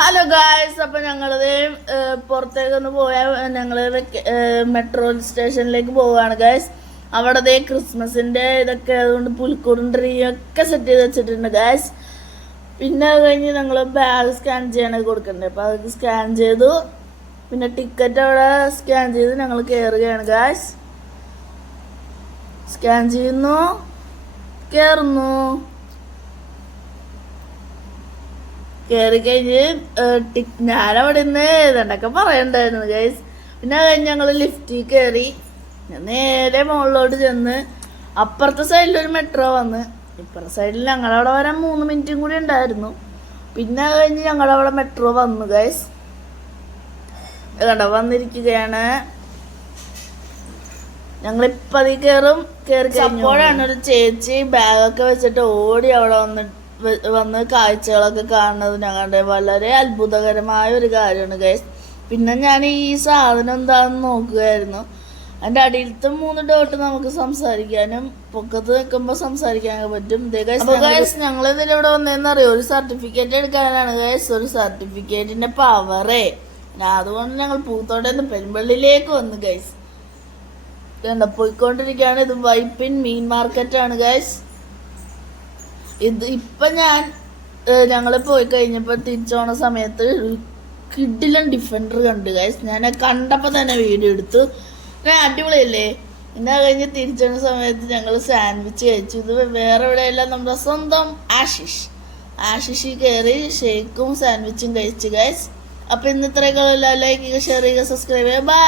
Hello guys, അപ്പൊ ഞങ്ങളത് പുറത്തേക്കൊന്ന് പോയാൽ ഞങ്ങള് മെട്രോ സ്റ്റേഷനിലേക്ക് പോവുകയാണ് ഗായ്സ്. അവിടെ ക്രിസ്മസിന്റെ ഇതൊക്കെ അതുകൊണ്ട് പുൽക്കൂടും ട്രീ ഒക്കെ സെറ്റ് ചെയ്ത് വെച്ചിട്ടുണ്ട് ഗായ്സ്. പിന്നെ അത് കഴിഞ്ഞ് ഞങ്ങൾ ബാഗ് സ്കാൻ ചെയ്യാനൊക്കെ കൊടുക്കണ്ടേ, അപ്പൊ അതൊക്കെ സ്കാൻ ചെയ്തു. പിന്നെ ടിക്കറ്റ് അവിടെ സ്കാൻ ചെയ്ത് ഞങ്ങൾ കയറുകയാണ് ഗായ്സ്. സ്കാൻ ചെയ്യുന്നു, കയറുന്നു. കയറി കഴിഞ്ഞ് ഞാനവിടെ നിന്ന് ഏതാണ്ടൊക്കെ പറയണ്ടായിരുന്നു ഗൈസ്. പിന്നെ അത് കഴിഞ്ഞ് ഞങ്ങൾ ലിഫ്റ്റിൽ കയറി നേരെ മുകളിലോട്ട് ചെന്ന് അപ്പുറത്തെ സൈഡിലൊരു മെട്രോ വന്ന്, ഇപ്പുറത്തെ സൈഡിൽ ഞങ്ങളവിടെ വരാൻ 3 മിനിറ്റും കൂടി ഉണ്ടായിരുന്നു. പിന്നെ അത് കഴിഞ്ഞ് ഞങ്ങളവിടെ മെട്രോ വന്നു ഗൈസ്. കണ്ടോ, വന്നിരിക്കുകയാണ്. ഞങ്ങളിപ്പോൾ അതിൽ കയറും. കയറി അപ്പോഴാണ് ഒരു ചേച്ചി ബാഗൊക്കെ വെച്ചിട്ട് ഓടി അവിടെ വന്ന് കാഴ്ചകളൊക്കെ കാണുന്നത് ഞങ്ങളുടെ വളരെ അത്ഭുതകരമായ ഒരു കാര്യമാണ് ഗൈസ്. പിന്നെ ഞാൻ ഈ സാധനം എന്താണെന്ന് നോക്കുകയായിരുന്നു. അതിൻ്റെ അടിയിലത്തെ 3 ഡോട്ട് നമുക്ക് സംസാരിക്കാനും പൊക്കത്ത് നിൽക്കുമ്പോൾ സംസാരിക്കാനൊക്കെ പറ്റും. ഗൈസ് ഞങ്ങൾ ഇതിലിവിടെ വന്നതെന്ന് അറിയോ, ഒരു സർട്ടിഫിക്കറ്റ് എടുക്കാനാണ് ഗൈസ്. ഒരു സർട്ടിഫിക്കറ്റിന്റെ പവറേ. അതുകൊണ്ട് ഞങ്ങൾ പൂത്തോട്ടന്ന് പെരുമ്പള്ളിയിലേക്ക് വന്നു ഗൈസ്. പോയിക്കൊണ്ടിരിക്കുകയാണ്. ഇത് വൈപ്പിൻ മീൻ മാർക്കറ്റാണ് ഗൈസ്. ഇത് ഇപ്പം ഞങ്ങൾ പോയി കഴിഞ്ഞപ്പോൾ തിരിച്ചോണ സമയത്ത് കിഡിലും ഡിഫൻഡർ കണ്ടു ഗൈസ്. ഞാൻ കണ്ടപ്പോൾ തന്നെ വീഡിയോ എടുത്തു. അടിപൊളിയല്ലേ. പിന്നെ കഴിഞ്ഞ് തിരിച്ചോണ സമയത്ത് ഞങ്ങൾ സാൻഡ്വിച്ച് കഴിച്ചു. ഇത് വേറെ എവിടെയല്ല, നമ്മുടെ സ്വന്തം ആശിഷ് കയറി ഷേക്കും സാൻഡ്വിച്ചും കഴിച്ചു ഗൈസ്. അപ്പം ഇന്ന് ഇത്രയൊക്കെ ലൈക്ക് ചെയ്യുക, ഷെയർ ചെയ്യുക, സബ്സ്ക്രൈബ് ചെയ്യുക. ബൈ.